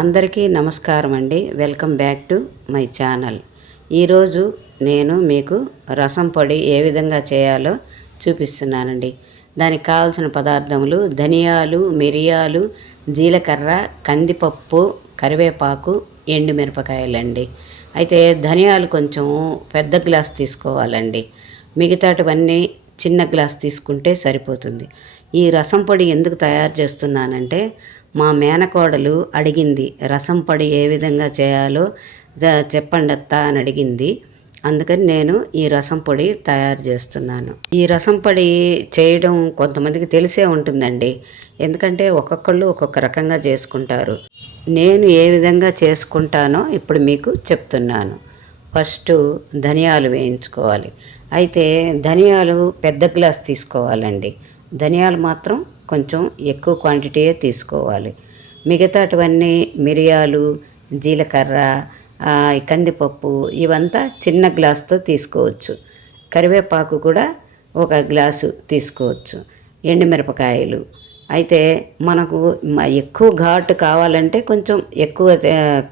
అందరికీ నమస్కారం అండి. Welcome back to my channel. ఈరోజు నేను మీకు రసం పొడి ఏ విధంగా చేయాలో చూపిస్తున్నానండి. దానికి కావాల్సిన పదార్థములు ధనియాలు, మిరియాలు, జీలకర్ర, కందిపప్పు, కరివేపాకు, ఎండుమిరపకాయలండి. అయితే ధనియాలు కొంచెం పెద్ద గ్లాస్ తీసుకోవాలండి. మిగతాటివన్నీ చిన్న గ్లాస్ తీసుకుంటే సరిపోతుంది. ఈ రసం పొడి ఎందుకు తయారు చేస్తున్నానంటే మా మేనకోడలు అడిగింది, రసం పొడి ఏ విధంగా చేయాలో చెప్పండి అత్త అని అడిగింది. అందుకని నేను ఈ రసం పొడి తయారు చేస్తున్నాను. ఈ రసం పొడి చేయడం కొంతమందికి తెలిసే ఉంటుందండి, ఎందుకంటే ఒక్కొక్కళ్ళు ఒక్కొక్క రకంగా చేసుకుంటారు. నేను ఏ విధంగా చేసుకుంటానో ఇప్పుడు మీకు చెప్తున్నాను. ఫస్ట్ ధనియాలు వేయించుకోవాలి. అయితే ధనియాలు పెద్ద గ్లాస్ తీసుకోవాలండి. ధనియాలు మాత్రం కొంచెం ఎక్కువ క్వాంటిటీయే తీసుకోవాలి. మిగతాటివన్నీ మిరియాలు, జీలకర్ర, కందిపప్పు ఇవంతా చిన్న గ్లాస్తో తీసుకోవచ్చు. కరివేపాకు కూడా ఒక గ్లాసు తీసుకోవచ్చు. ఎండుమిరపకాయలు అయితే మనకు ఎక్కువ ఘాటు కావాలంటే కొంచెం ఎక్కువ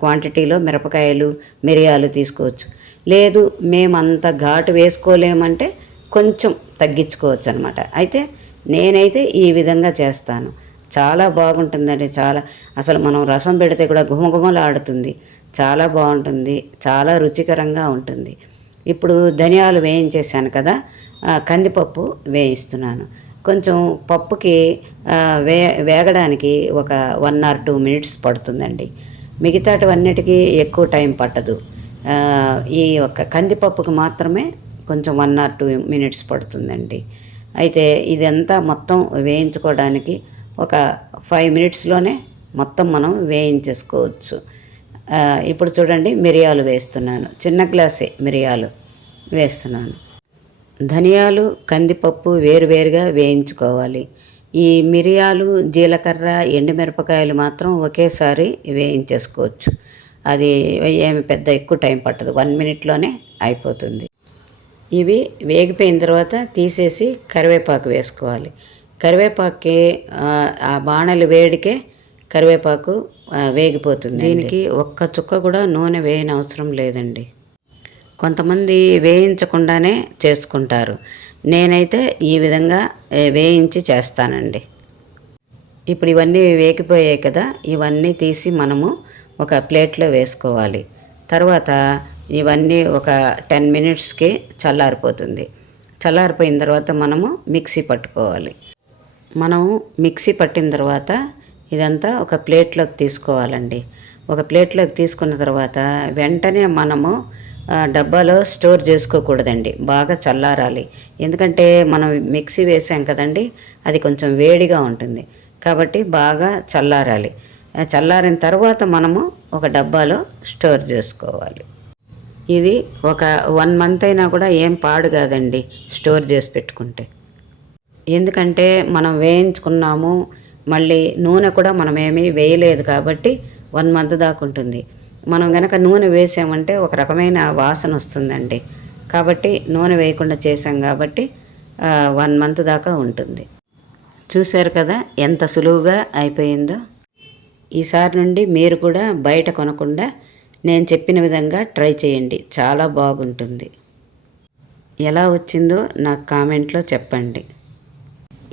క్వాంటిటీలో మిరపకాయలు, మిరియాలు తీసుకోవచ్చు. లేదు మేమంత ఘాటు వేసుకోలేమంటే కొంచెం తగ్గించుకోవచ్చు అనమాట. అయితే నేనైతే ఈ విధంగా చేస్తాను. చాలా బాగుంటుందండి. అసలు మనం రసం పెడితే కూడా గుమగుమలాడుతుంది. చాలా బాగుంటుంది, చాలా రుచికరంగా ఉంటుంది. ఇప్పుడు ధనియాలు వేయించేసాను కదా, కందిపప్పు వేయిస్తున్నాను. కొంచెం పప్పుకి వేగడానికి ఒక 1 or 2 minutes పడుతుందండి. మిగతాటివన్నిటికీ ఎక్కువ టైం పట్టదు. ఈ యొక్క కందిపప్పుకి మాత్రమే కొంచెం 1 or 2 minutes పడుతుందండి. అయితే ఇదంతా మొత్తం వేయించుకోవడానికి ఒక 5 minutesలోనే మొత్తం మనం వేయించేసుకోవచ్చు. ఇప్పుడు చూడండి, మిరియాలు వేస్తున్నాను. చిన్న గ్లాసే మిరియాలు వేస్తున్నాను. ధనియాలు, కందిపప్పు వేరువేరుగా వేయించుకోవాలి. ఈ మిరియాలు, జీలకర్ర, ఎండుమిరపకాయలు మాత్రం ఒకేసారి వేయించేసుకోవచ్చు. అది ఏమి పెద్ద ఎక్కువ టైం పట్టదు, 1 minuteలోనే అయిపోతుంది. ఇవి వేగిపోయిన తర్వాత తీసేసి కరివేపాకు వేసుకోవాలి. కరివేపాకుకి ఆ బాణలి వేడికే కరివేపాకు వేగిపోతుంది. దీనికి ఒక్క చుక్క కూడా నూనె వేయని అవసరం లేదండి. కొంతమంది వేయించకుండానే చేసుకుంటారు. నేనైతే ఈ విధంగా వేయించి చేస్తానండి. ఇప్పుడు ఇవన్నీ వేగిపోయాయి కదా, ఇవన్నీ తీసి మనము ఒక ప్లేట్లో వేసుకోవాలి. తర్వాత ఇవన్నీ ఒక 10 minutesకి చల్లారిపోతుంది. చల్లారిపోయిన తర్వాత మనము మిక్సీ పట్టుకోవాలి. మనము మిక్సీ పట్టిన తర్వాత ఇదంతా ఒక ప్లేట్లోకి తీసుకోవాలండి. ఒక ప్లేట్లోకి తీసుకున్న తర్వాత వెంటనే మనము డబ్బాలో స్టోర్ చేసుకోకూడదండి. బాగా చల్లారాలి. ఎందుకంటే మనం మిక్సీ వేసాం కదండి, అది కొంచెం వేడిగా ఉంటుంది. కాబట్టి బాగా చల్లారాలి. చల్లారిన తర్వాత మనము ఒక డబ్బాలో స్టోర్ చేసుకోవాలి. ఇది ఒక 1 month అయినా కూడా ఏం పాడు కాదండి స్టోర్ చేసి పెట్టుకుంటే. ఎందుకంటే మనం వేయించుకున్నాము, మళ్ళీ నూనె కూడా మనం ఏమీ వేయలేదు కాబట్టి 1 month దాకా ఉంటుంది. మనం కనుక నూనె వేసామంటే ఒక రకమైన వాసన వస్తుందండి. కాబట్టి నూనె వేయకుండా చేసాం కాబట్టి 1 month దాకా ఉంటుంది. చూశారు కదా ఎంత సులువుగా అయిపోయిందో. ఈసారి నుండి మీరు కూడా బయట కొనకుండా నేను చెప్పిన విధంగా ట్రై చేయండి. చాలా బాగుంటుంది. ఎలా వచ్చిందో నాకు కామెంట్లో చెప్పండి.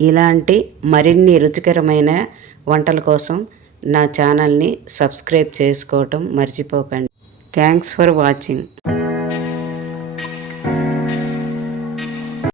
ఇలాంటి మరిన్ని రుచికరమైన వంటల కోసం నా ఛానల్ని సబ్స్క్రైబ్ చేసుకోవటం మర్చిపోకండి. Thanks for watching.